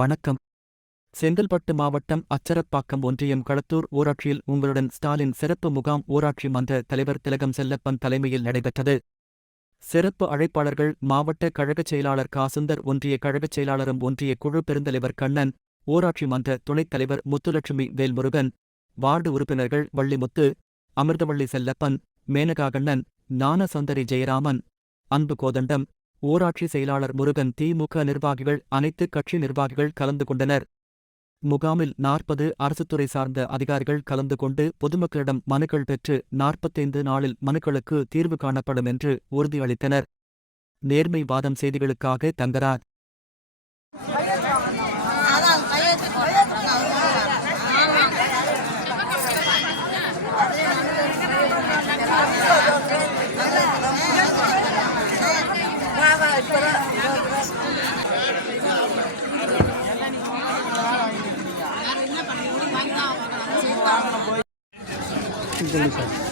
வணக்கம். செங்கல்பட்டு மாவட்டம் அச்சரப்பாக்கம் ஒன்றியம் களத்தூர் ஊராட்சியில் உங்களுடன் ஸ்டாலின் சிறப்பு முகாம் ஊராட்சி மன்ற தலைவர் திலகம் செல்லப்பன் தலைமையில் நடைபெற்றது. சிறப்பு அழைப்பாளர்கள் மாவட்ட கழகச் செயலாளர் காசுந்தர், ஒன்றிய கழகச் செயலாளரும் ஒன்றிய குழு பெருந்தலைவர் கண்ணன், ஊராட்சி மன்ற துணைத் தலைவர் முத்துலட்சுமி வேல்முருகன், வார்டு உறுப்பினர்கள் வள்ளிமுத்து, அமிர்தவள்ளி செல்லப்பன், மேனகாகண்ணன், ஞானசுந்தரி ஜெயராமன், அன்பு கோதண்டம், ஊராட்சி செயலாளர் முருகன், திமுக நிர்வாகிகள், அனைத்து கட்சி நிர்வாகிகள் கலந்து கொண்டனர். முகாமில் 40 அரசுத்துறை சார்ந்த அதிகாரிகள் கலந்து கொண்டு பொதுமக்களிடம் மனுக்கள் பெற்று 45 நாளில் மனுக்களுக்கு தீர்வு காணப்படும் என்று உறுதியளித்தனர். நேர்மை வாதம் செய்திகளுக்காக தங்கராஜ். சார்